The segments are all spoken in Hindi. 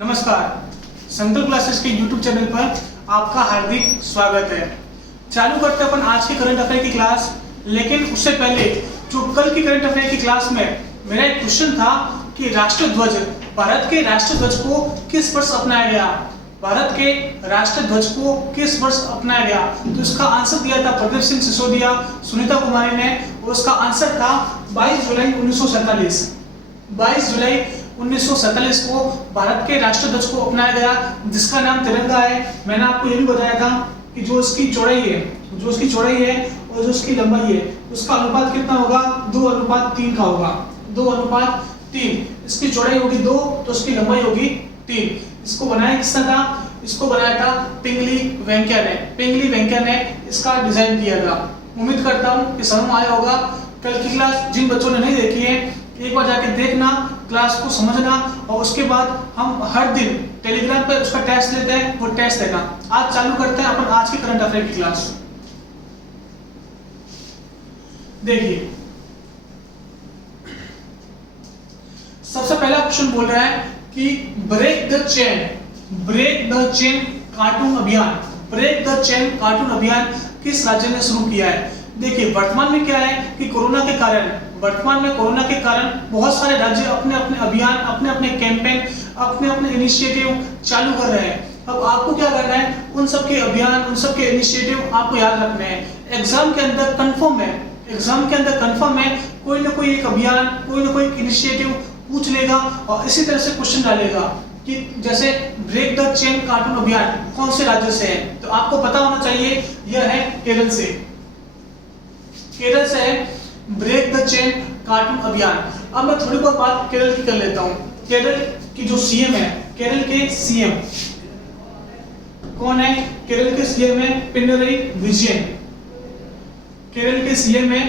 नमस्कार, संकल्प क्लासेस के YouTube चैनल पर आपका हार्दिक स्वागत है। चालू करते हैं अपन आज के करंट अफेयर की क्लास। लेकिन उससे पहले जो कल की करंट अफेयर की क्लास में मेरा एक क्वेश्चन था कि राष्ट्रध्वज, भारत के राष्ट्रध्वज को किस वर्ष अपनाया गया? भारत के राष्ट्रध्वज को किस वर्ष अपनाया गया? तो इसका आंसर दिया था प्रदीप सिंह सिसोदिया, सुनीता कुमारी ने, और उसका आंसर था 22 जुलाई 1947। 22 जुलाई 1947 को भारत के राष्ट्रध्वज को अपनाया गया, जिसका नाम तिरंगा है। मैंने आपको ये भी बताया था कि जो उसकी चौड़ाई है और जो उसकी लंबाई है, उसका अनुपात कितना होगा? 2:3 का होगा। 2:3। इसकी चौड़ाई होगी 2 तो उसकी लंबाई होगी 3। इसको बनाया किसने था? इसको बनाया था पिंगली वेंकैया ने। पिंगली वेंकैया ने इसका डिजाइन किया था। उम्मीद करता हूँ कि समझ में आया होगा। कल की क्लास जिन बच्चों ने नहीं देखी है, एक बार जाके देखना, क्लास को समझना, और उसके बाद हम हर दिन टेलीग्राम पर उसका टेस्ट लेते हैं, वो टेस्ट देना। आज चालू करते हैं अपन आज की करंट अफेयर की क्लास। देखिए, सबसे पहला क्वेश्चन बोल रहा है कि ब्रेक द चेन कार्टून अभियान, ब्रेक द चेन कार्टून अभियान किस राज्य ने शुरू किया है? देखिए, वर्तमान में क्या है कि कोरोना के कारण बहुत सारे राज्य अपने अपने अभियान, अपने अपने कैंपेन, अपने अपने इनिशिएटिव चालू कर रहे हैं। अब आपको क्या करना है? उन सब के अभियान, उन सब के इनिशिएटिव आपको याद रखने हैं। एग्जाम के अंदर कंफर्म है कोई ना कोई एक अभियान, कोई ना कोई इनिशिएटिव पूछ लेगा और इसी तरह से क्वेश्चन डालेगा कि जैसे ब्रेक द चेन कार्टून अभियान कौन से राज्य से है? तो आपको पता होना चाहिए, यह है केरल से है ब्रेक द चेन कार्टून अभियान। अब मैं थोड़ी बहुत बात केरल की कर लेता हूं। केरल की जो सीएम है, केरल के सीएम कौन है? केरल के सीएम है पिनरई विजयन। केरल के सीएम है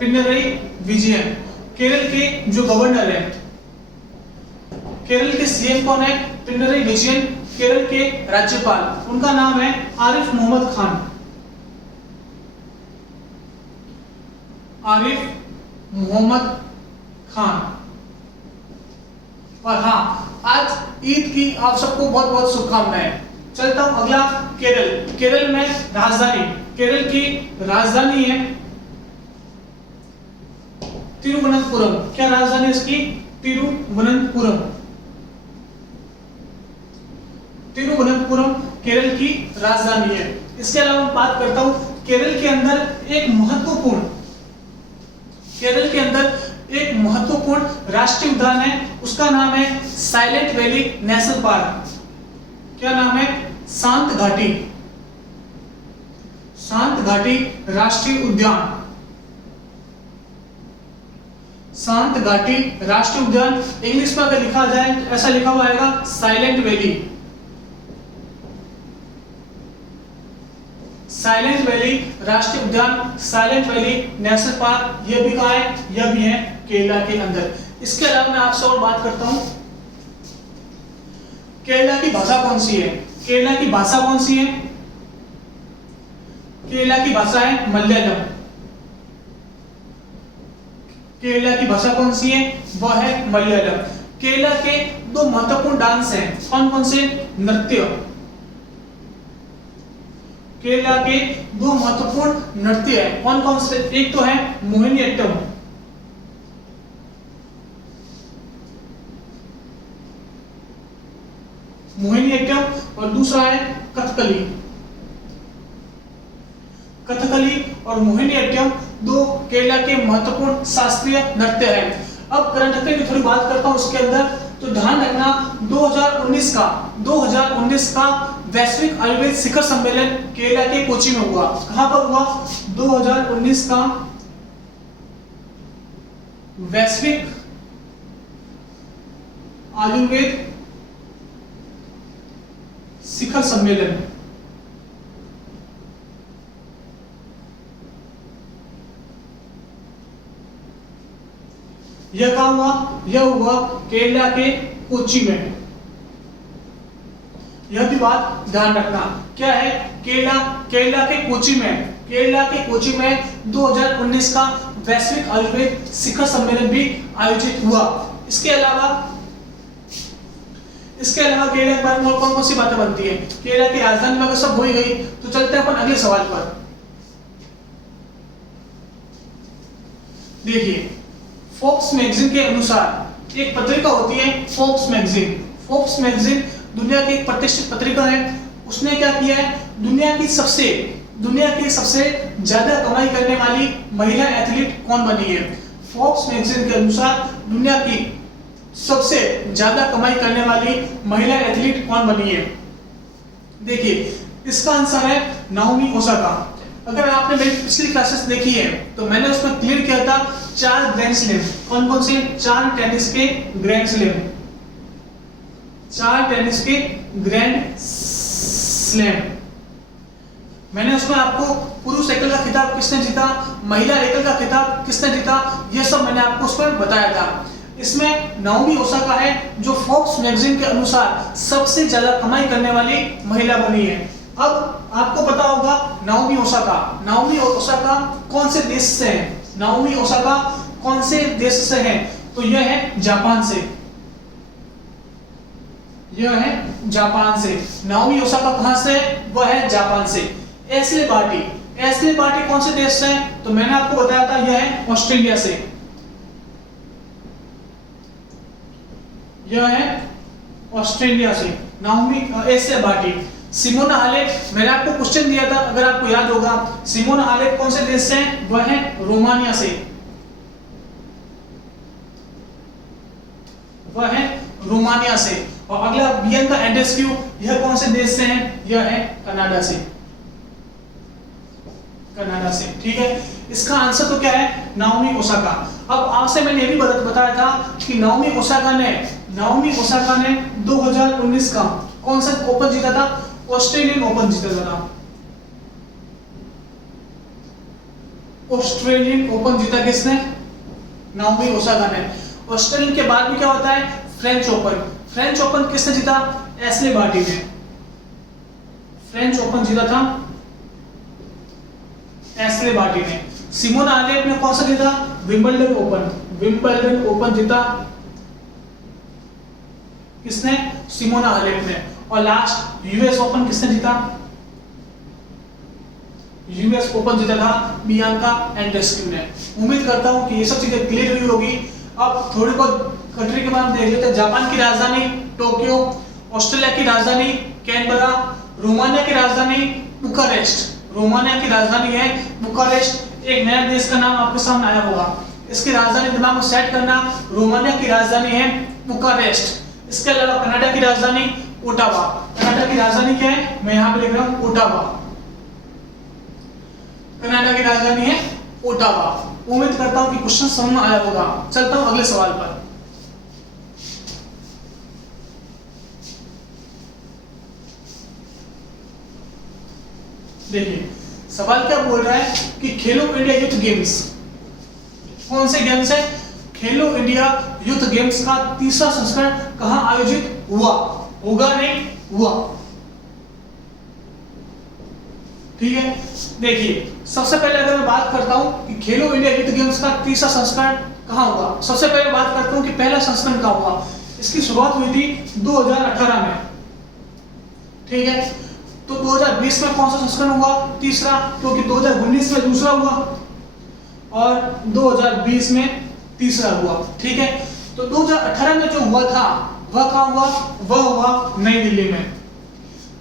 पिनरई विजयन। केरल के जो गवर्नर है, केरल के सीएम कौन है? पिनरई विजयन। केरल के राज्यपाल, उनका नाम है आरिफ मोहम्मद खान। आरिफ मोहम्मद खान। और हाँ, आज ईद की आप सबको बहुत बहुत शुभकामनाएं। चलता हूं अगला, केरल। केरल में राजधानी, केरल की राजधानी है तिरुवनंतपुरम। क्या राजधानी है इसकी? तिरुवनंतपुरम। तिरुवनंतपुरम केरल की राजधानी है। इसके अलावा मैं बात करता हूं, केरल के अंदर एक महत्वपूर्ण राष्ट्रीय उद्यान है, उसका नाम है साइलेंट वैली नेशनल पार्क। क्या नाम है? शांत घाटी राष्ट्रीय उद्यान। शांत घाटी राष्ट्रीय उद्यान। इंग्लिश में अगर लिखा जाए तो ऐसा लिखा हुआ आएगा साइलेंट वैली राष्ट्रीय उद्यान, साइलेंट वैली नेशनल पार्क। यह भी कहाँ है? यह भी है केरला के अंदर। इसके अलावा मैं आपसे और बात करता हूं, केरला की भाषा कौन सी है? केरला की भाषा है मलयालम। केरला की भाषा कौन सी है? वह है मलयालम। केरला के दो महत्वपूर्ण डांस हैं, कौन से? नृत्य। केरला के दो महत्वपूर्ण नृत्य हैं, कौन से? एक तो है मोहिनीअट्टम। और दूसरा है कथकली। कथकली और मोहिनीअट्टम दो केरला के महत्वपूर्ण शास्त्रीय नृत्य हैं। अब करंट अफेयर की थोड़ी बात करता हूं उसके अंदर, तो ध्यान रखना 2019 का वैश्विक आयुर्वेद शिखर सम्मेलन केरला के कोची में हुआ। कहां पर हुआ? 2019 का वैश्विक आयुर्वेद शिखर सम्मेलन। यह कहां हुआ? यह हुआ केरला के कोची में। यह भी बात ध्यान रखना। क्या है? केरला के कोची में 2019 का वैश्विक आयुर्वेद शिखर सम्मेलन भी आयोजित हुआ। इसके अलावा इसके अलावा केरला के बारे में कौन कौन सी बातें बनती है, केरला की राजधानी वगैरह सब हो ही गई। तो चलते हैं अपन अगले सवाल पर। देखिए, फोर्ब्स मैगजीन के अनुसार एक पत्रिका होती है फोर्ब्स मैगजीन। फोर्ब्स मैगजीन दुनिया की एक प्रतिष्ठित पत्रिका है। उसने क्या किया है, दुनिया की सबसे ज्यादा कमाई करने वाली महिला एथलीट कौन बनी है। फोर्ब्स मैगजीन के अनुसार दुनिया की सबसे ज्यादा कमाई करने वाली महिला एथलीट कौन बनी है। देखिए, इसका आंसर है नाओमी ओसाका। अगर आपने मेरी पिछली क्लासेस देखी है तो मैंने उसमें क्लियर किया था 4 ग्रैंड स्लैम। कौन कौन से? 4 टेनिस के ग्रैंड स्लैम। 4 टेनिस के ग्रैंड स्लैम। मैंने उसमें आपको पुरुष एकल का खिताब किसने जीता, महिला एकल का खिताब किसने जीता, यह सब मैंने आपको उसमें बताया था। इसमें नाओमी ओसाका है जो फोर्ब्स मैगजीन के अनुसार सबसे ज्यादा कमाई करने वाली महिला बनी है। अब आपको पता होगा नाओमी ओसाका कौन से देश से है। नाओमी ओसाका कौन से देश से है? तो यह है जापान से। यह है जापान से। नाओमी ओसाका कहां से? वह है जापान से। एशले बार्टी कौन से देश से है? तो मैंने आपको बताया था यह है ऑस्ट्रेलिया से। यह है ऑस्ट्रेलिया से Naomi Ashleigh Barty. Simona Halep, मैंने आपको क्वेश्चन दिया था अगर आपको याद होगा, सिमोना हालेप कौन से देश से है? वह है रोमानिया से। वह है रोमानिया से। और अगला बियांका एंड्रेस्क्यू, यह कौन से देश से है? यह है कनाडा से। कनाडा से, ठीक है। इसका आंसर तो क्या है? Naomi Osaka. अब आपसे मैंने ये भी बताया था कि नाओमी ओसाका ने 2019 का कौन सा ओपन जीता था? ऑस्ट्रेलियन ओपन जीता था। ऑस्ट्रेलियन ओपन जीता किसने? नाओमी ओसाका ने। ऑस्ट्रेलियन के बाद में क्या होता है? फ्रेंच ओपन किसने जीता? एशले बार्टी ने। फ्रेंच ओपन जीता था एशले बार्टी ने। सिमोना हालेप ने कौन सा जीता? विंबलडन ओपन जीता किसने? सिमोना हालेप ने। और लास्ट यूएस ओपन किसने जीता? यूएस ओपन जीता था बियांका एंड्रेस्क्यू ने। उम्मीद करता हूं कि ये सब चीजें क्लियर हुई होगी। अब थोड़ी बहुत कंट्री के बारे में देख लेते हैं। जापान की राजधानी टोक्यो, ऑस्ट्रेलिया की राजधानी कैनबरा, रोमानिया की राजधानी बुखारेस्ट। रोमानिया की राजधानी है बुखारेस्ट। एक नया देश का नाम आपके सामने आया होगा, इसकी राजधानी दिमाग में सेट करना। रोमानिया की राजधानी है बुखारेस्ट। इसके अलावा कनाडा की राजधानी ओटावा। कनाडा की राजधानी क्या है? मैं यहां पे लिख रहा हूं ओटावा। कनाडा की राजधानी है ओटावा। उम्मीद करता हूं कि क्वेश्चन समझ में आया होगा। चलता हूं अगले सवाल पर। देखिए, सवाल क्या बोल रहा है कि खेलो इंडिया यूथ गेम्स, कौन से गेम्स है? खेलो इंडिया यूथ गेम्स का तीसरा संस्करण कहां आयोजित हुआ? होगा नहीं, हुआ। ठीक है। देखिए, सबसे पहले अगर मैं बात करता हूं कि खेलो इंडिया यूथ गेम्स का तीसरा संस्करण कहां हुआ, सबसे पहले बात करता हूं कि पहला संस्करण कहां हुआ। इसकी शुरुआत हुई थी 2018 में। ठीक है। तो 2020 में कौन सा संस्करण हुआ? तीसरा, क्योंकि 2019 में दूसरा हुआ और 2020 में तीसरा हुआ। ठीक है। तो 2018 में जो हुआ था वह कहां हुआ? वह हुआ नई दिल्ली में।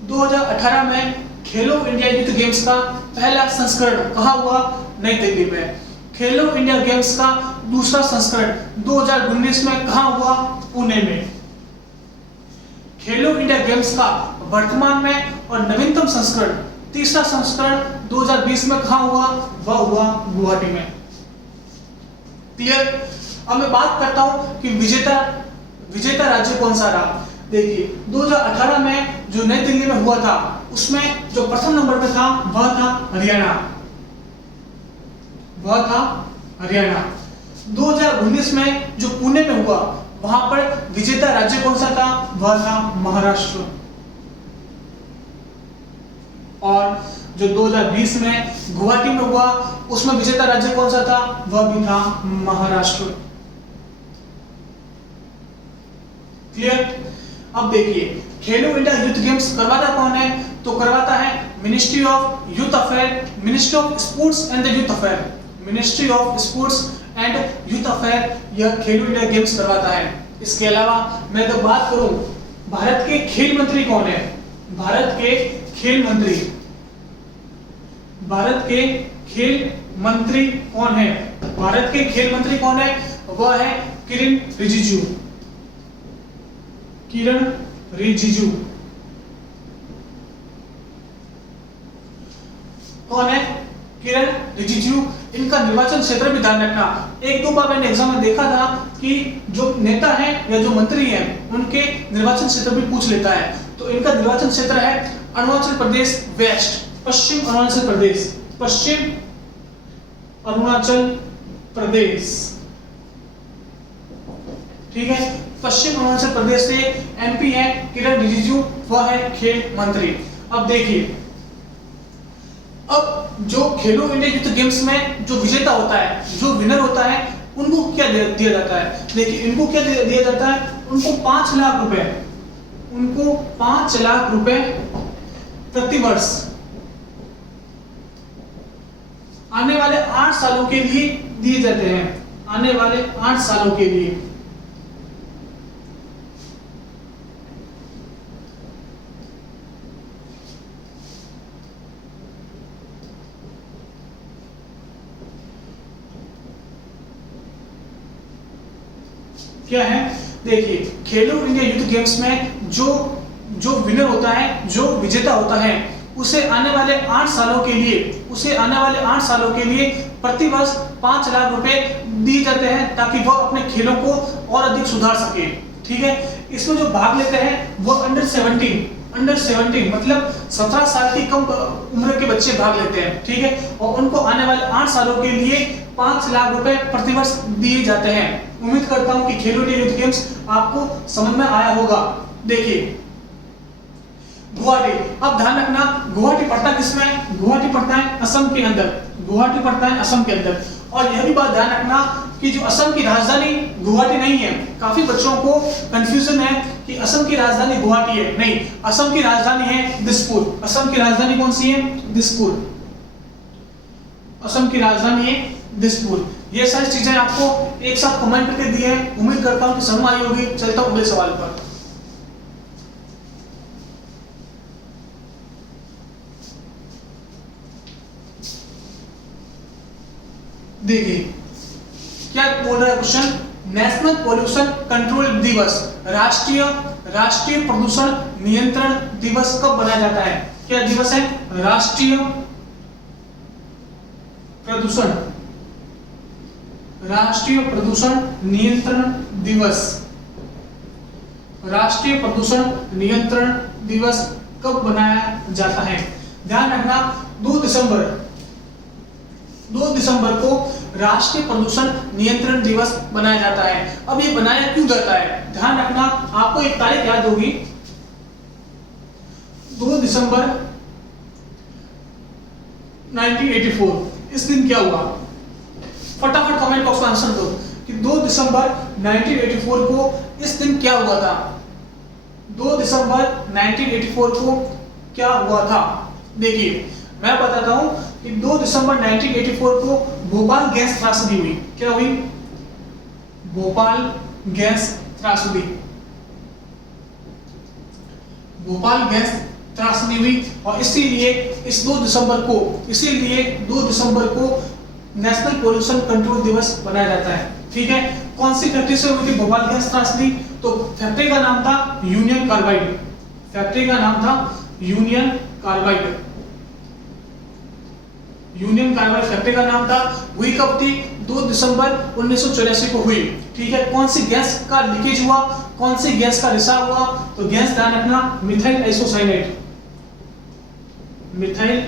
2018 में खेलो इंडिया यूथ गेम्स का पहला संस्करण कहां हुआ? नई दिल्ली में। खेलो इंडिया गेम्स का दूसरा संस्करण 2019 में कहां हुआ? पुणे में। खेलो इंडिया गेम्स का वर्तमान में और नवीनतम संस्करण तीसरा संस्करण 2020 में कहां हुआ? वह हुआ गुवाहाटी में। क्लियर। अब मैं बात करता हूं कि विजेता राज्य कौन सा रहा। देखिए, 2018 में जो नई दिल्ली में हुआ था उसमें जो प्रथम नंबर पे था वह था हरियाणा। 2019 में जो पुणे में हुआ वहां पर विजेता राज्य कौन सा था? वह था महाराष्ट्र। और जो 2020 में गुवाहाटी में हुआ उसमें विजेता राज्य कौन सा था? वह भी था महाराष्ट्र। क्लियर। अब देखिए, खेलो इंडिया यूथ गेम्स करवाता कौन है? तो करवाता है ministry of youth affair, ministry of sports and the youth affair, ministry of sports and youth affair यह खेलो इंडिया गेम्स करवाता है। इसके अलावा मैं अगर बात करूं भारत के खेल मंत्री कौन है? भारत के खेल मंत्री, भारत के खेल मंत्री कौन है? भारत के खेल मंत्री कौन है? वह है किरण रिजिजू, किरण रिजिजू। कौन है? किरण रिजिजू। इनका निर्वाचन क्षेत्र भी ध्यान रखना, एक दो बार मैंने एग्जाम में देखा था कि जो नेता है या जो मंत्री हैं उनके निर्वाचन क्षेत्र भी पूछ लेता है। तो इनका निर्वाचन क्षेत्र है अरुणाचल प्रदेश वेस्ट, पश्चिम अरुणाचल प्रदेश, पश्चिम अरुणाचल प्रदेश, ठीक है। पश्चिम अरुणाचल प्रदेश से एमपी है किरण रिजिजू, वह है खेल मंत्री। अब देखिए, अब जो खेलो इंडिया यूथ गेम्स में जो विजेता होता है, जो विनर होता है, उनको क्या दिया जाता है? देखिए, इनको क्या दिया जाता है? उनको 5 लाख रुपए, उनको 5 लाख रुपए प्रतिवर्ष आने वाले 8 सालों के लिए दिए जाते हैं, आने वाले 8 सालों के लिए। क्या है? देखिए, खेलो इंडिया यूथ गेम्स में जो विनर होता है, जो विजेता होता है, उसे आने वाले 8 सालों के लिए, उसे आने वाले 8 सालों के लिए प्रतिवर्ष 5 लाख रुपए दिए जाते हैं ताकि वह अपने खेलों को और अधिक सुधार सके, ठीक है। इसमें जो भाग लेते हैं वो अंडर 17 मतलब 17 साल की कम उम्र के बच्चे भाग लेते हैं, ठीक है। और उनको आने वाले 8 सालों के लिए 5 लाख रुपए प्रतिवर्ष दिए जाते हैं। उम्मीद करता हूं कि खेलो इंडिया यूथ गेम्स आपको समझ में आया होगा। देखिए, गुवाहाटी, अब ध्यान रखना, गुवाहाटी पड़ता किसमें? गुवाहाटी पड़ता है असम के अंदर, गुवाहाटी पड़ता है असम के अंदर। और यह भी बात ध्यान रखना कि जो असम की राजधानी गुवाहाटी नहीं है। काफी बच्चों को कंफ्यूजन है कि असम की राजधानी गुवाहाटी है, नहीं, असम की राजधानी है दिसपुर। असम की राजधानी कौन सी है? दिसपुर। असम की राजधानी है दिसपुर। ये सारी चीजें आपको एक साथ कमेंट करके दिए हैं, उम्मीद करता हूं कि समझ आई होगी। चलता हूं अगले सवाल पर। देखिए क्या बोल रहा है क्वेश्चन, नेशनल पोल्यूशन कंट्रोल दिवस, राष्ट्रीय प्रदूषण नियंत्रण दिवस कब मनाया जाता है? क्या दिवस है? राष्ट्रीय प्रदूषण नियंत्रण दिवस। राष्ट्रीय प्रदूषण नियंत्रण दिवस कब मनाया जाता है? ध्यान रखना, 2 दिसंबर को राष्ट्रीय प्रदूषण नियंत्रण दिवस बनाया जाता है। अब ये बनाया क्यों जाता है? ध्यान रखना, आपको एक तारीख याद होगी, 2 दिसंबर 1984। इस दिन क्या हुआ? फटाफट कमेंट बॉक्स में आंसर दो कि 2 दिसंबर 1984 को इस दिन क्या हुआ था? 2 दिसंबर 1984 को क्या हुआ था? देखिए, मैं बताता हूं कि 2 दिसंबर 1984 को भोपाल गैस त्रासदी हुई। क्या हुई? भोपाल गैस त्रासदी। भोपाल गैस त्रासदी हुई और इसीलिए 2 दिसंबर को नेशनल पोल्यूशन कंट्रोल दिवस मनाया जाता है, ठीक है। कौन सी फैक्ट्री से हुई थी भोपाल गैस त्रासदी? तो फैक्ट्री का नाम था यूनियन कार्बाइड। फैक्ट्री का नाम था union carbide. Union carbide factory का नाम था। हुई कब थी? 2 दिसंबर 1984 को हुई, ठीक है। कौन सी गैस का लीकेज हुआ? कौन सी गैस का रिसाव हुआ? तो गैस ध्यान रखना, methyl isocyanate. Methyl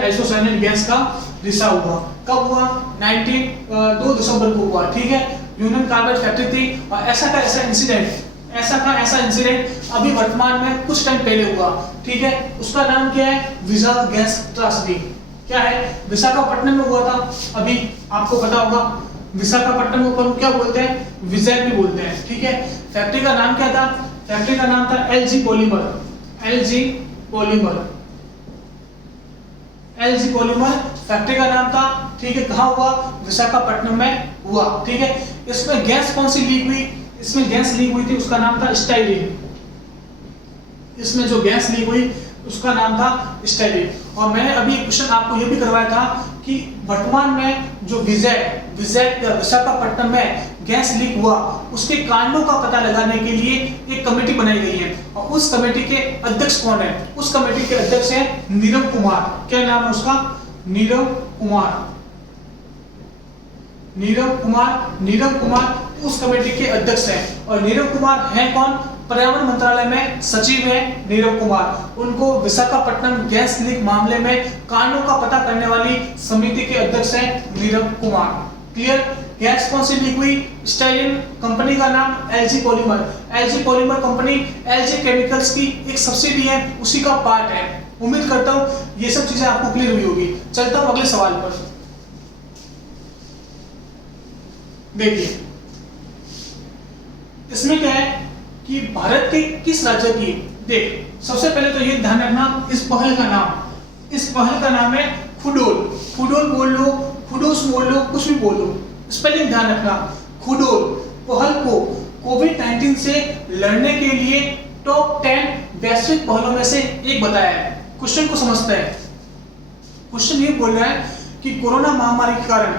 isocyanate gas का रिसाव हुआ। कब हुआ? 2 दिसंबर को हुआ, ठीक है। यूनियन कार्बाइड फैक्ट्री थी और ऐसा का ऐसा इंसिडेंट अभी वर्तमान में कुछ टाइम पहले हुआ, ठीक है। उसका नाम क्या है? विजा गैस त्रासदी। क्या है, विशाखापट्टनम में हुआ था। अभी आपको पता होगा विशाखापट्टनम को क्या बोलते हैं, विजय भी बोलते हैं, ठीक है। फैक्ट्री का नाम क्या था, फैक्ट्री का नाम था LG polymer, LG polymer, LG polymer factory का नाम था, ठीक है। कहाँ हुआ, विशाखापट्टनम में हुआ, ठीक है। इसमें गैस कौन सी लीक हुई, इसमें गैस लीक हुई थी, उसका नाम था स्टाइरीन। इसमें जो गैस लीक हुई उसका नाम था स्टाइरीन। और मैंने अभी क्वेश्चन आपको ये भी करवाया था कि वर्तमान में जो विशाखापट्टनम में गैस लीक हुआ उसके कारणों का पता लगाने के लिए एक कमेटी बनाई गई है, और उस कमेटी के अध्यक्ष कौन है, उस कमेटी के अध्यक्ष है नीरव कुमार। क्या नाम है उसका, नीरव कुमार, नीरव कुमार, नीरव कुमार उस कमेटी के अध्यक्ष हैं। और नीरव कुमार हैं कौन, पर्यावरण मंत्रालय में सचिव है नीरव कुमार। उनको विशाखापट्टनम गैस लीक मामले में कारणों का पता करने वाली समिति के अध्यक्ष हैं नीरव कुमार। क्लियर। गैस कौन सी लीक हुई, स्टाइरीन, कंपनी का नाम LG polymer, LG polymer company LG chemicals की एक सब्सिडी है, उसी का पार्ट है। उम्मीद करता हूं ये सब चीजें आपको क्लियर हुई होगी। चलता हूं अगले सवाल पर। देखिए इसमें क्या है कि भारत के किस राज्य की, देख सबसे पहले तो ये ध्यान रखना इस पहल का नाम, इस पहल का नाम है खुडोल। खुडोल बोल लो, खुडोस बोल लो, कुछ भी बोल लो, स्पेलिंग ध्यान रखना। खुडोल पहल को कोविड-19 से लड़ने के लिए टॉप 10 वैश्विक पहलों में से एक बताया है। क्वेश्चन को समझते हैं। क्वेश्चन ये बोल रहा है कि कोरोना महामारी के कारण,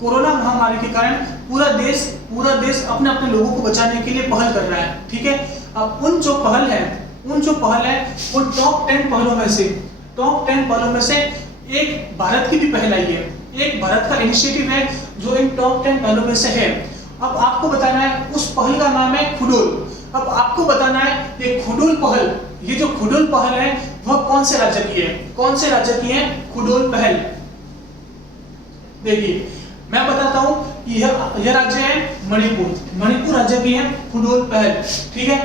कोरोना महामारी के कारण पूरा देश अपने अपने लोगों को बचाने के लिए पहल कर रहा है, ठीक है। अब उन जो पहल है वो टॉप 10 पहलों में से, टॉप 10 पहलों में से एक भारत की भी पहल आई है, एक भारत का इनिशिएटिव है जो इन टॉप 10 पहलों में से है। अब आपको बताना है उस पहल का नाम है खुडोल। अब आपको बताना है ये खुडोल पहल, ये जो खुडोल पहल है वह कौन से राज्य की है, कौन से राज्य की है खुडोल पहल। देखिए मैं बताता हूं यह राज्य है मणिपुर, मणिपुर राज्य की है खुडोल पहल, ठीक है।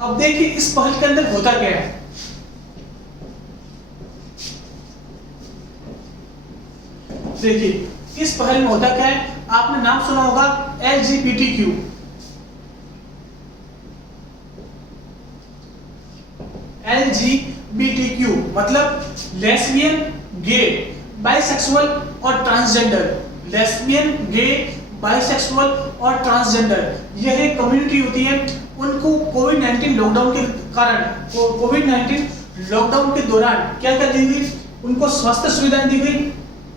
अब देखिए इस पहल के अंदर होता क्या है। देखिए इस पहल में होता क्या है, आपने नाम सुना होगा LGBTQ, LGBTQ मतलब लेस्बियन, गे, बाइसेक्सुअल और ट्रांसजेंडर। लेस्बियन, गे, बाइसेक्सुअल और ट्रांसजेंडर यह एक कम्युनिटी होती है। उनको कोविड-19 लॉकडाउन के कारण, कोविड-19 लॉकडाउन के दौरान क्या क्या दी गई, उनको स्वास्थ्य सुविधाएं दी गई,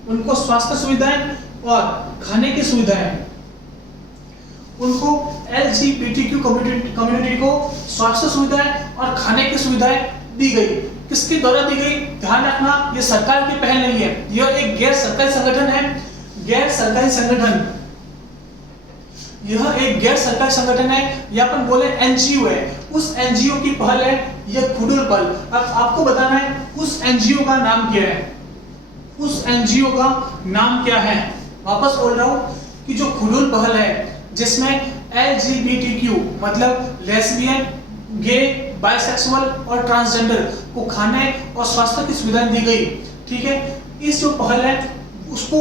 उनको स्वास्थ्य सुविधाएं और खाने की सुविधाएं, उनको LGBTQ कम्युनिटी को स्वास्थ्य सुविधाएं और खाने की सुविधाएं दी गई। किसके द्वारा दी गई, ध्यान रखना ये सरकार की पहल नहीं है, यह एक गैर सरकारी संगठन है, गैर सरकारी संगठन, यह एक गैर सरकारी संगठन है, या अपन बोले NGO है। उस NGO की पहल है यह खुडोल पहल। अब आपको बताना है उस NGO का नाम क्या है, उस NGO का नाम क्या है। वापस बोल रहा हूं कि जो खुडोल पहल है जिसमें LGBTQ मतलब लेस्बियन, गे, बाइसेक्सुअल और ट्रांसजेंडर को खाने और स्वास्थ्य की सुविधाएं दी गई, ठीक है। इस जो पहल है उसको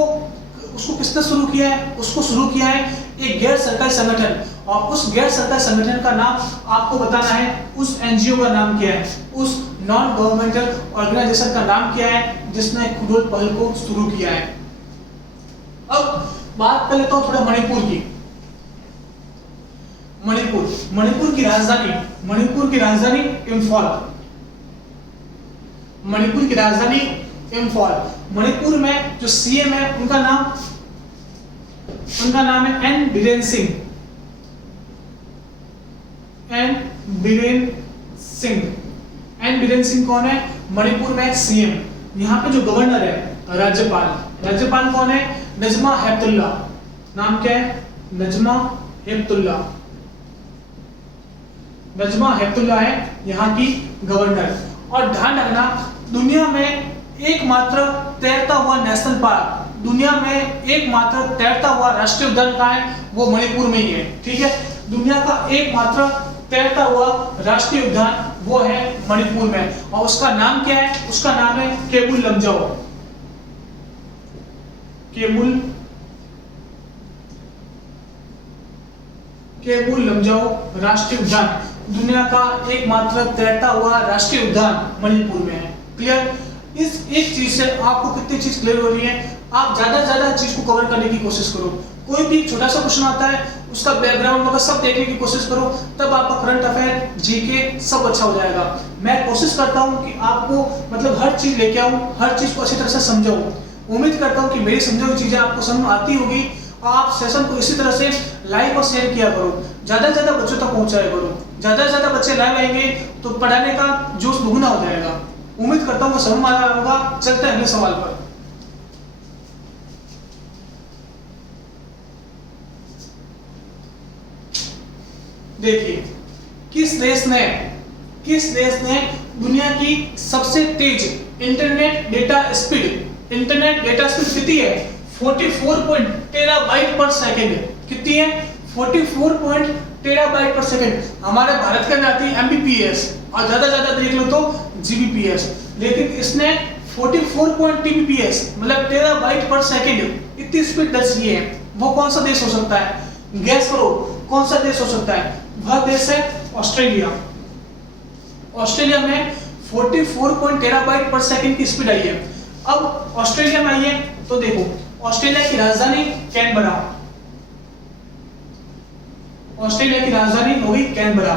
किसने शुरू किया है, उसको शुरू किया है एक गैर सरकारी संगठन, और उस गैर सरकारी संगठन का नाम आपको बताना है, उस NGO का नाम क्या है, उस नॉन गवर्नमेंटल ऑर्गेनाइजेशन का नाम क्या है जिसने खुडोल पहल को शुरू किया है। अब बात कर लेता हूं थोड़ा मणिपुर की। मणिपुर की राजधानी इंफॉल, मणिपुर की राजधानी इंफॉल। मणिपुर में जो CM है उनका नाम है एन बीरेन सिंह, एन बीरेन सिंह कौन है, मणिपुर में CM। यहाँ पे जो गवर्नर है राज्यपाल कौन है, नजमा हेपतुल्ला। नाम क्या है, नजमा हेपतुल्ला है यहाँ की गवर्नर। और ध्यान रखना दुनिया में एकमात्र तैरता हुआ नेशनल पार्क, दुनिया में एकमात्र तैरता हुआ राष्ट्रीय उद्यान कहाँ है, वो मणिपुर में ही है, ठीक है। दुनिया का एकमात्र तैरता हुआ राष्ट्रीय उद्यान वो है मणिपुर में, और उसका नाम क्या है, उसका नाम है केबुल लमजाओ। केबुल लमजाओ राष्ट्रीय उद्यान दुनिया का एकमात्र तैरता हुआ राष्ट्रीय उद्यान मणिपुर में है। क्लियर? इस एक चीज से आपको कितनी चीज क्लियर हो रही है? आप ज्यादा से ज्यादा चीज को कवर करने की कोशिश करो। कोई भी छोटा सा क्वेश्चन आता है उसका बैकग्राउंड वगैरह सब देखने की कोशिश करो, तब आपका करंट अफेयर, जीके सब अच्छा हो जाएगा। मैं कोशिश करता हूँ कि आपको मतलब हर चीज लेके आऊँ, हर चीज को अच्छी तरह से समझाऊँ। उम्मीद करता हूँ कि मेरी समझी हुई चीजें आपको समझ आती होगी। आप सेशन को इसी तरह से लाइक और शेयर किया करो, ज्यादा से ज्यादा बच्चों तक पहुंचाया करो। ज्यादा से ज्यादा बच्चे लाइव आएंगे तो पढ़ाने का जोश दुगुना हो जाएगा। उम्मीद करता हूँ समझ में आया होगा। चलते हैं अगले सवाल पर। देखिए, किस देश ने दुनिया की सबसे तेज इंटरनेट डेटा स्पीड कितनी है? 44 टेराबाइट पर सेकंड। कितनी है? 44 टेराबाइट पर सेकंड। हमारे भारत के अंदर आती है एमबीपीएस और ज्यादा देख लो तो जीबीपीएस, लेकिन इसने 44 टीबीपीएस मतलब टेराबाइट पर सेकंड इतनी स्पीड दर्ज की है। वो कौन सा देश हो सकता है? गैस करो कौन सा देश हो सकता है? वह देश है ऑस्ट्रेलिया। ऑस्ट्रेलिया में 44 टेराबाइट पर सेकंड की स्पीड आई है। अब ऑस्ट्रेलिया में आई है तो देखो, ऑस्ट्रेलिया की राजधानी कैनबरा। ऑस्ट्रेलिया की राजधानी होगी कैनबरा।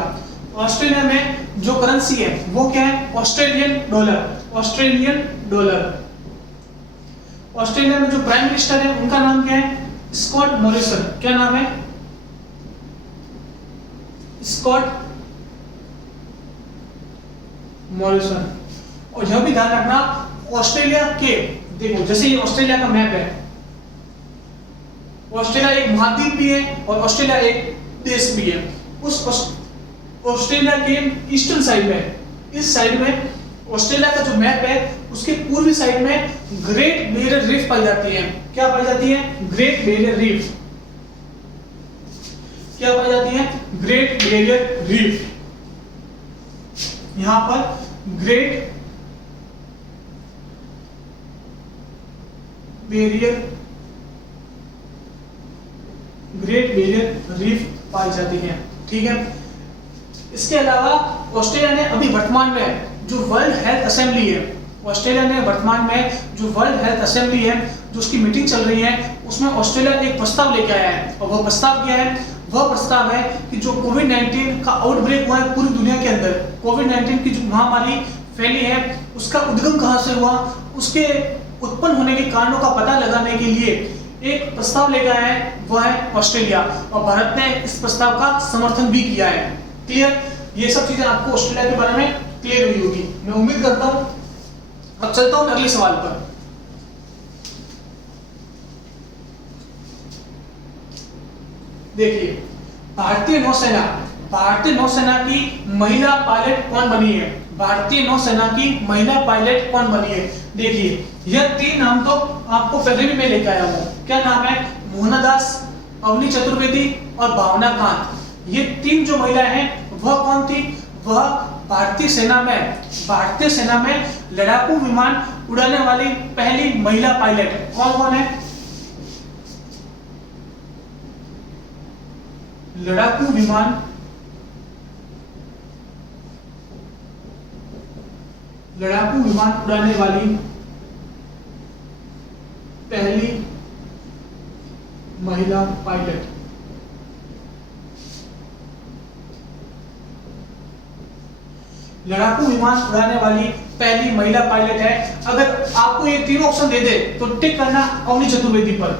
ऑस्ट्रेलिया में जो करेंसी है वो क्या है? Australian dollar. ऑस्ट्रेलिया में जो प्राइम मिनिस्टर है उनका नाम क्या है? Scott Morrison. क्या नाम है? Scott Morrison. और यह भी ध्यान रखना, ऑस्ट्रेलिया के देखो जैसे ये ऑस्ट्रेलिया का मैप है, ऑस्ट्रेलिया एक महाद्वीप भी है और ऑस्ट्रेलिया एक देश भी है। उस ऑस्ट्रेलिया के ईस्टर्न साइड में, इस साइड में ऑस्ट्रेलिया का जो मैप है उसके पूर्वी साइड में ग्रेट बैरियर रीफ पाई जाती है। क्या पाई जाती है? Great barrier reef. क्या पाई जाती है? Great barrier reef. यहां पर ग्रेट बैरियर रीफ पाई जाती है। ठीक है। इसके अलावा ऑस्ट्रेलिया ने अभी वर्तमान में जो वर्ल्ड हेल्थ असेंबली है, ऑस्ट्रेलिया ने वर्तमान में जो वर्ल्ड हेल्थ असेंबली है जो उसकी मीटिंग चल रही है, उसमें ऑस्ट्रेलिया एक प्रस्ताव लेके आया है। और वह प्रस्ताव क्या है? वह प्रस्ताव है कि जो कोविड-19 का आउटब्रेक हुआ है पूरी दुनिया के अंदर, कोविड-19 की जो महामारी फैली है उसका उद्गम कहां से हुआ, उसके उत्पन्न होने के कारणों का पता लगाने के लिए एक प्रस्ताव लेकर आया है, वह है ऑस्ट्रेलिया। और भारत ने इस प्रस्ताव का समर्थन भी किया है। क्लियर? ये सब चीजें आपको ऑस्ट्रेलिया के बारे में क्लियर हुई होगी, मैं उम्मीद करता हूं। अब चलता हूं अगले सवाल पर। देखिए, भारतीय नौसेना की महिला पायलट कौन बनी है? भारतीय नौसेना की महिला पायलट कौन बनी है? देखिए, यह तीन नाम तो आपको पहले भी मैं लेकर आया हूं। क्या नाम है? मोहना दास, अवनी चतुर्वेदी और भावना कांत। ये तीन जो महिला हैं वह कौन थी? वह भारतीय सेना में लड़ाकू विमान उड़ाने वाली पहली महिला पायलट कौन है? लड़ाकू विमान उड़ाने वाली पहली महिला पायलट। लड़ाकू विमान उड़ाने वाली पहली महिला पायलट है। अगर आपको ये तीनों ऑप्शन दे दे तो टिक करना अवनी चतुर्वेदी पर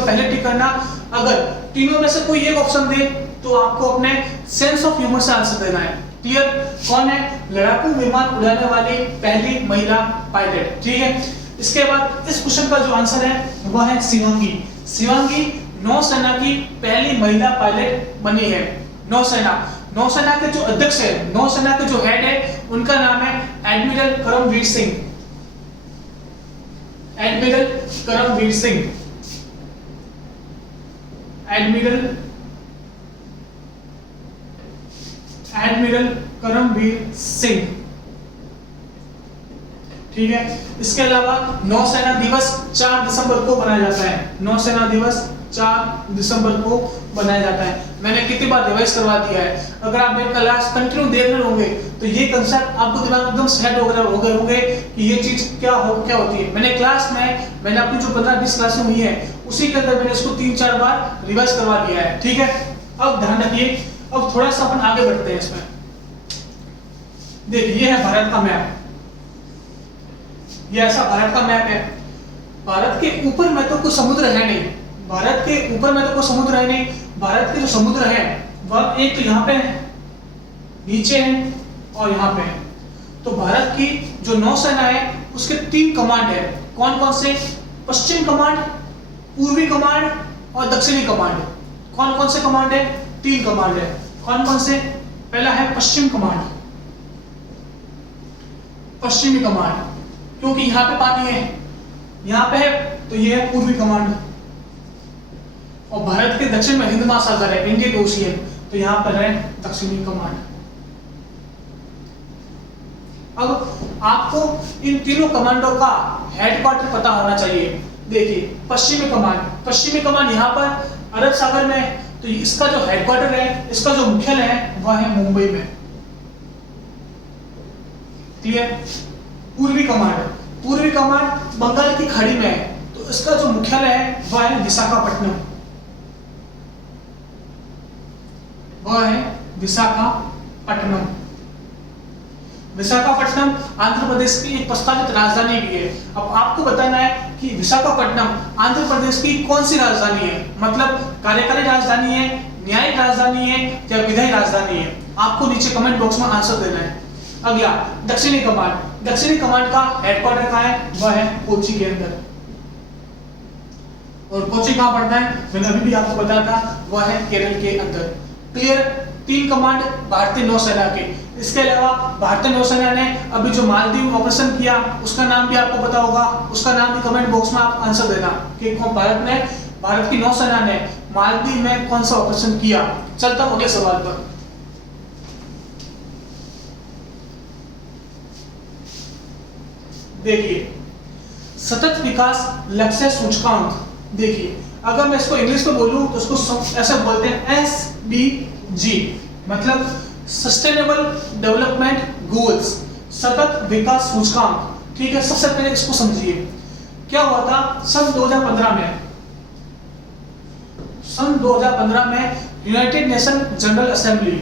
पहले टिक करना। अगर तीनों में से कोई एक ऑप्शन दे तो आपको अपने सेंस ऑफ ह्यूमर से आंसर देना है। क्लियर? कौन है? लड़ाकू विमान उड़ाने वाली पहली महिला पायलट। ठीक है। इसके बाद इस क्वेश्चन का जो आंसर है वह है शिवांगी नौसेना की पहली महिला पायलट बनी है। नौसेना के जो अध्यक्ष है, नौसेना के जो हेड है, उनका नाम है एडमिरल करमवीर सिंह। एडमिरल करमवीर सिंह। ठीक ठीक है। इसके अलावा नौसेना दिवस 4 दिसंबर को मनाया जाता है। नौसेना दिवस 4 दिसंबर को मनाया जाता है। मैंने कितनी बार रिवाइज करवा दिया है। अगर आप मेरे क्लास कंटिन्यू देख रहे होंगे तो ये कंसेप्ट आपको दिमाग में एकदम सेट हो गए होंगे कि ये चीज क्या होती है। मैंने क्लास में मैंने अपनी जो 15-20 क्लासें हुई है उसी के अंदर मैंने इसको 3-4 बार रिवाइज करवा दिया है, ठीक है। अब ध्यान रखिए, अब थोड़ा सा अपन आगे बढ़ते हैं इसमें। देखिए ये है भारत का मैप, ये ऐसा भारत का मैप है। भारत के ऊपर में तो कोई समुद्र है नहीं, भारत के ऊपर में तो कोई समुद्र है नहीं। भारत के जो समुद्र है वह एक तो यहाँ पे है, नीचे है और यहाँ पे है। तो भारत की जो नौसेना है उसके 3 कमांड है। कौन कौन से? पश्चिम कमांड, पूर्वी कमांड और दक्षिणी कमांड। कौन कौन से कमांड है? 3 कमांड है। कौन कौन से? पहला है पश्चिम कमांड, पश्चिमी कमांड, क्योंकि यहाँ पे पानी है, यहाँ पे है तो ये है पूर्वी कमांड। और भारत के दक्षिण में हिंद महासागर है, इंडियन ओशियन, तो यहाँ पर है दक्षिणी कमांड। अब आपको इन तीनों कमांडों का हेडक्वार्टर पता होना चाहिए। देखिए पश्चिमी कमांड यहाँ पर अरब सागर में है, तो इसका जो हेडक्वार्टर है, इसका जो मुख्यालय है वह है मुंबई में। क्लियर? पूर्वी कमांड बंगाल की खाड़ी में है, तो इसका जो मुख्यालय है वह है विशाखापट्टनम, विशाखापट्टनम आंध्र प्रदेश की एक प्रस्तावित राजधानी भी है। अब आपको बताना है कि विशाखापट्टनम आंध्र प्रदेश की कौन सी राजधानी है, मतलब कार्यकारी राजधानी है, न्यायिक राजधानी है या विधायी राजधानी है। आपको नीचे कमेंट बॉक्स में आंसर देना है। अगला दक्षिणी कमांड का हेडक्वार्टर कहाँ है? वह है कोची के अंदर। और कोची कहाँ पड़ता है? मैंने अभी भी आपको बताया था, वह है केरल के अंदर। क्लियर? 3 कमांड भारतीय नौसेना के। इसके अलावा भारतीय नौसेना ने अभी जो मालदीव ऑपरेशन किया उसका नाम भी आपको पता होगा, उसका नाम भी कमेंट बॉक्स में आप आंसर देना कि भारत की नौसेना ने मालदीव में कौन सा ऑपरेशन किया। चलता हूं अगले सवाल पर। देखिए सतत विकास लक्ष्य सूचकांक। देखिए अगर मैं इसको इंग्लिश में बोलूं तो इसको ऐसे बोलते हैं SDG, मतलब सस्टेनेबल डेवलपमेंट गोल्स, सतत विकास सूचकांक। ठीक है, सबसे पहले इसको समझिए। क्या हुआ था सन 2015 में United nation general assembly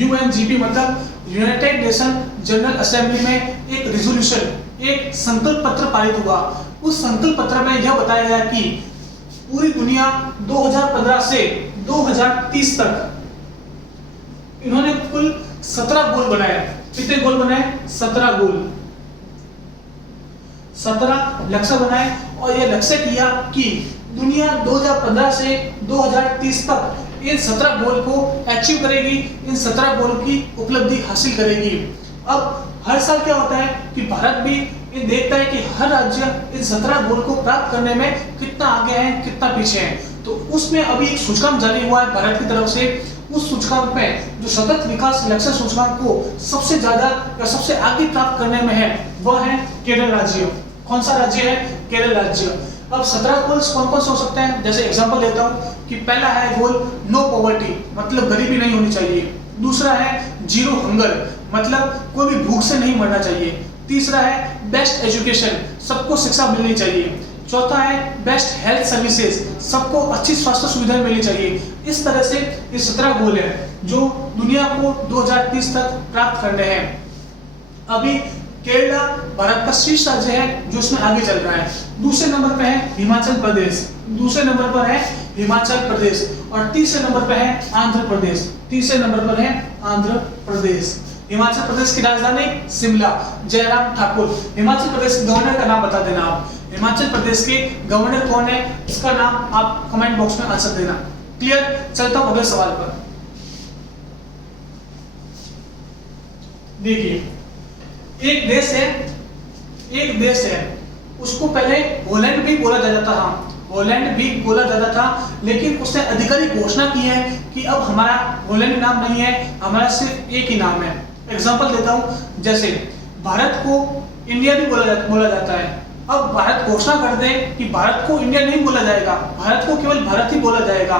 UNGP मतलब यूनाइटेड नेशन जनरल असेंबली में एक रिजोल्यूशन, एक संकल्प पत्र पारित हुआ। उस संकल्प पत्र में यह बताया गया कि पूरी दुनिया 2015 से 2030 तक इन्होंने कुल 17 गोल बनाए। कितने गोल बनाए? 17 गोल, 17 लक्ष्य बनाए। और यह लक्ष्य किया कि दुनिया 2015 से 2030 तक इन 17 गोल को अचीव करेगी, इन 17 गोल की उपलब्धि हासिल करेगी। अब हर साल क्या होता है कि भारत भी ये देखता है कि हर राज्य इन 17 गोल को प्राप्त करने में कितना आगे है, कितना पीछे है। तो उसमें अभी एक सूचकांक जारी हुआ है भारत की तरफ से। उस सूचकांक में जो सतत विकास लक्ष्य सूचकांक को सबसे ज्यादा या सबसे आगे प्राप्त करने में है वह है केरल राज्य। कौन सा राज्य है? केरल राज्य। अब 17 गोल्स कौन कौन से हो सकते हैं? जैसे एग्जांपल लेता हूं कि पहला है गोल नो पॉवर्टी, मतलब गरीबी नहीं होनी चाहिए। दूसरा है जीरो हंगर, मतलब कोई भी भूख से नहीं मरना चाहिए। तीसरा है बेस्ट एजुकेशन, सबको शिक्षा मिलनी चाहिए। चौथा है बेस्ट हेल्थ सर्विसेज, सबको अच्छी स्वास्थ्य सुविधाएं मिलनी चाहिए। इस तरह से ये 17 गोल है जो दुनिया को 2030 तक प्राप्त करने हैं। अभी केरला भारत का शीर्ष राज्य है जो इसमें आगे चल रहा है। दूसरे नंबर पे है हिमाचल प्रदेश, दूसरे नंबर पर है हिमाचल प्रदेश और तीसरे नंबर पे है आंध्र प्रदेश। तीसरे नंबर पर है आंध्र प्रदेश। हिमाचल प्रदेश की राजधानी शिमला। जयराम ठाकुर, हिमाचल प्रदेश के गवर्नर का नाम बता देना आप। हिमाचल प्रदेश के गवर्नर कौन है, इसका नाम आप कमेंट बॉक्स में आंसर देना। क्लियर? चलता हूं अगले सवाल पर। देखिए एक देश है उसको पहले हॉलैंड भी बोला जाता था, लेकिन उसने आधिकारिक घोषणा की है कि अब हमारा हॉलैंड नाम नहीं है, हमारा सिर्फ एक ही नाम है। एग्जाम्पल देता हूँ, जैसे भारत को इंडिया भी बोला जाता है। अब भारत घोषणा कर दे कि भारत को इंडिया नहीं बोला जाएगा, भारत को केवल भारत ही बोला जाएगा,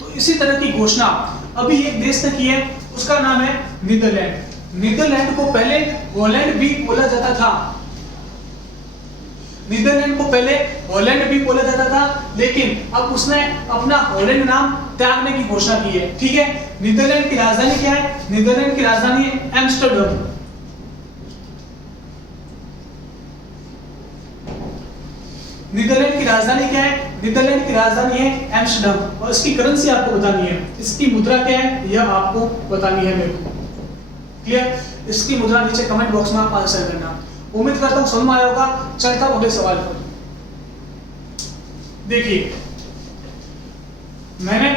तो इसी तरह की घोषणा अभी एक देश ने की है, उसका नाम है नीदरलैंड। नीदरलैंड को पहले हॉलैंड भी बोला जाता था, नीदरलैंड को पहले हॉलैंड भी बोला जाता था, लेकिन अब उसने अपना हॉलैंड नाम त्यागने की घोषणा की है। ठीक है, नीदरलैंड की राजधानी क्या है? नीदरलैंड की राजधानी है एम्स्टर्डम। नीदरलैंड की राजधानी क्या है? नीदरलैंड की राजधानी है एम्स्टर्डम। और इसकी करेंसी आपको बतानी है, इसकी मुद्रा क्या है यह आपको बतानी है मेरे को। क्लियर? इसकी मुद्रा नीचे कमेंट बॉक्स में आप आंसर करना। उम्मीद करता हूं समझ में आया होगा। चलता हूं अगले सवाल पर। देखिए, मैंने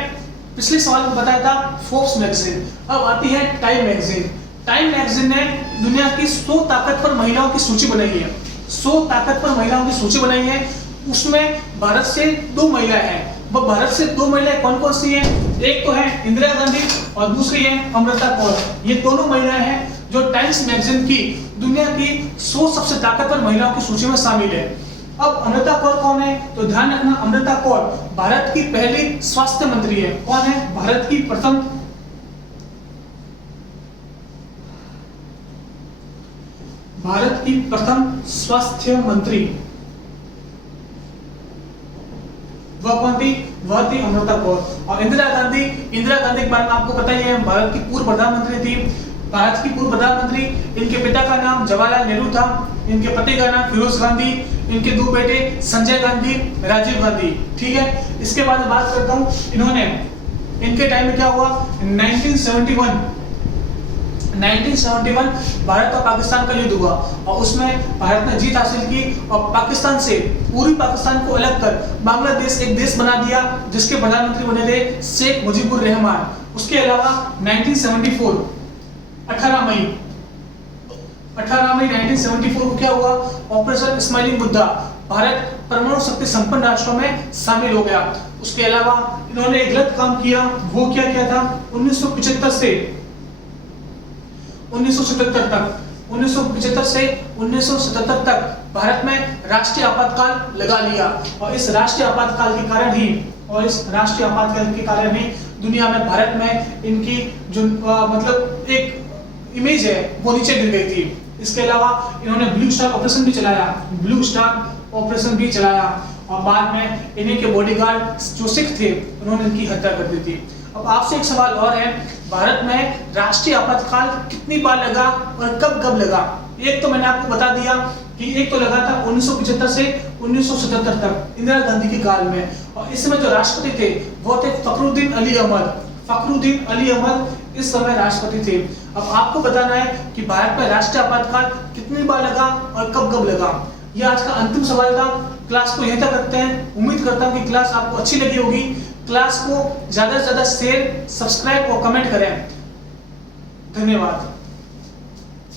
पिछले सवाल में बताया था फोर्ब्स मैगजीन, अब आती है टाइम मैगजीन। टाइम मैगजीन ने दुनिया की 100 ताकतवर महिलाओं की सूची बनाई है। 100 ताकतवर महिलाओं की सूची बनाई है, उसमें भारत से 2 महिलाएं हैं। वो भारत से 2 महिलाएं कौन कौन सी हैं? एक तो है इंदिरा गांधी और दूसरी है अमृता कौर। ये दोनों महिलाएं हैं जो टाइम्स मैगजीन की दुनिया की 100 सबसे ताकतवर महिलाओं की सूची में शामिल है। अब अमृता कौर कौन है? तो ध्यान रखना, अमृता कौर भारत की पहली स्वास्थ्य मंत्री है। कौन है? भारत की प्रथम स्वास्थ्य मंत्री। वह कौन थी? वह थी अमृता कौर। और इंदिरा गांधी के बारे में आपको पता ही है, भारत की पूर्व प्रधानमंत्री थी। भारत की पूर्व प्रधानमंत्री, इनके पिता का नाम जवाहरलाल नेहरू था, इनके पति का नाम फिरोज गांधी, इनके 2 बेटे संजय गांधी, राजीव गांधी। ठीक है, इसके बाद बात करता हूं, इन्होंने इनके टाइम में क्या हुआ? 1971 भारत और पाकिस्तान का युद्ध हुआ और उसमें भारत ने जीत हासिल की और पाकिस्तान से, पूर्वी पाकिस्तान को अलग कर बांग्लादेश एक देश बना दिया, जिसके प्रधानमंत्री बने थे शेख मुजीबुर रहमान। उसके अलावा 1974 18 मई 1974 को क्या हुआ? ऑपरेशन स्माइलिंग बुद्धा, भारत परमाणु शक्ति संपन्न राष्ट्रों में शामिल हो गया। उसके अलावा इन्होंने एक गलत काम किया, वो क्या किया था? 1975 से 1977 तक भारत में राष्ट्रीय आपातकाल लगा लिया और इस राष्ट्रीय आपातकाल के कारण ही दुनिया में, भारत में इनकी जो मतलब एक इमेज है वो नीचे गिर गई थी। इसके अलावा इन्होंने ब्लू स्टार ऑपरेशन भी चलाया और बाद में इन्हीं के बॉडीगार्ड जो सिख थे उन्होंने इनकी हत्या कर दी थी। अब आपसे एक सवाल और है, भारत में राष्ट्रीय आपातकाल कितनी बार लगा और कब लगा? एक तो मैंने आपको बता दिया कि एक तो लगा था 1975 से 1977 तक इंदिरा गांधी के काल में, और इस समय जो राष्ट्रपति थे वो थे फखरुद्दीन अली अहमद इस समय राष्ट्रपति थे। अब आपको बताना है कि भारत में राष्ट्रीय आपातकाल कितनी बार लगा और कब लगा। यह आज का अंतिम सवाल था। क्लास को यहीं तक रखते हैं। उम्मीद करता हूं कि क्लास आपको अच्छी लगी होगी। क्लास को ज्यादा से ज्यादा शेयर, सब्सक्राइब और कमेंट करें। धन्यवाद।